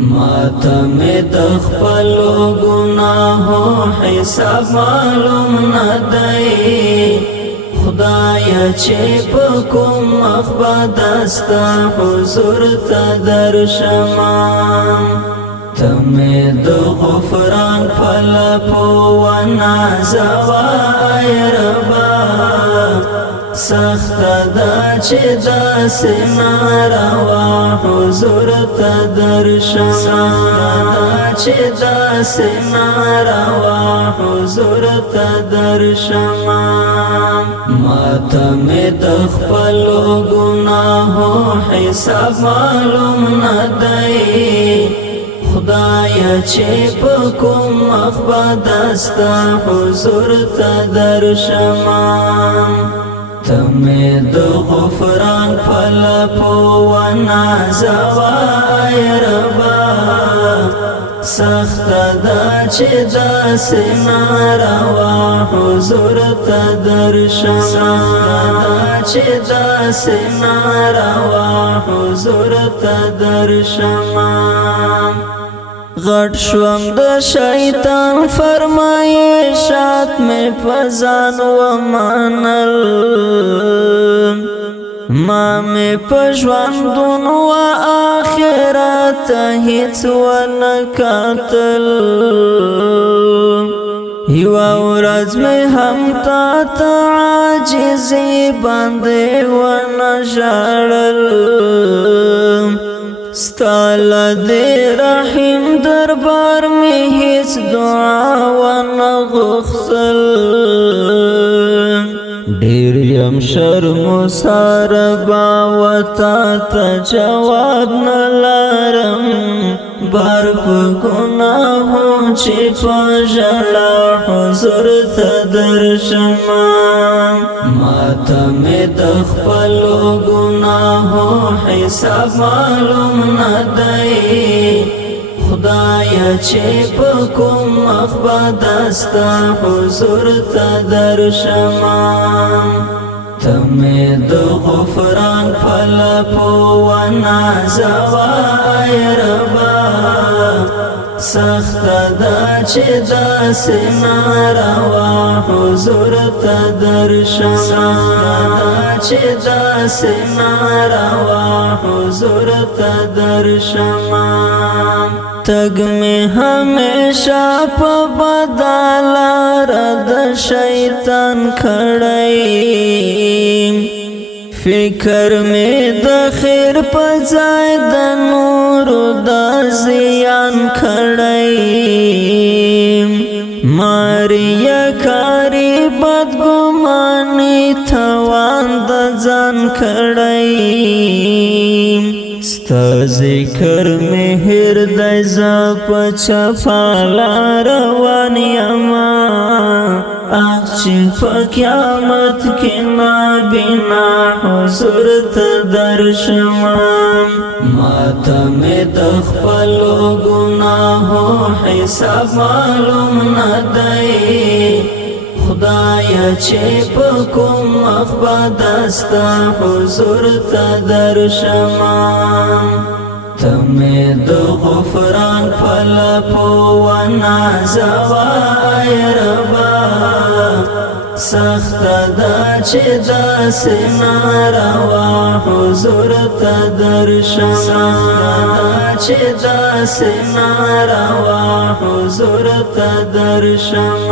ماتم دخپلو گناہو حساب معلوم ندائی خدایا چه پکم اخبادستا حضور تدرشمام تمید غفران پلپو و نازوائی ربا سخت دا چه دا سناروا حضور تدرشم سخت دا چه دا سناروا حضور تدرشم ماتم دخپلو گناہو حساب معلوم ندائی خدایا چه پکم اخبادستا حضور تدرشم تمید غفران پلپو و نازوائی ربا سخت دا چه دا سناروا حضور تدرشم سخت دا چه دا سناروا حضور تدرشم غٹ شوم د شیطان فرمایشات میں پزان و منل ما میں پجوندون و آخرات هیڅ ونکاتل یوا ورځ میں هم تا عاجزی باندې ونژړل ستال دې رحیم دربار می هیڅ دعا ونه غوښتل ډېر یم شرمسار با وتا ته جواب نه لرم بار په ګناهو چې په ژړا حضور ته درشم ماتم دخپلو گناہو حساب معلوم ندائی خدایا چه پکم اخبادستا حضور تدرشم تمید غفران پلپو و نازوائی ربا سخت دا چه دا سناروا حضور تدرشم سخت دا چه دا سناروا حضور تدرشم تگ میں ہمیشہ پا بدالار دا شیطان کھڑائی فکر میں دا خیر پا زائد نور دا زیان کھڑائی ماریا کاری بدگمانی توان دا زان کھڑائی ستا ذکر میں ہردائی زاپا چپالا روان یما اخچی پا قیامت کی نابینا حضور تدرشم ماتم دخپلو گناہو حساب معلوم ندائی خدایا چه پکم اخبادستا حضور تدرشم تمید غفران پلپو و نازوائی ربا سخت دا چه دا سناروا حضور تدرشم سخت دا چه دا سناروا حضور تدرشم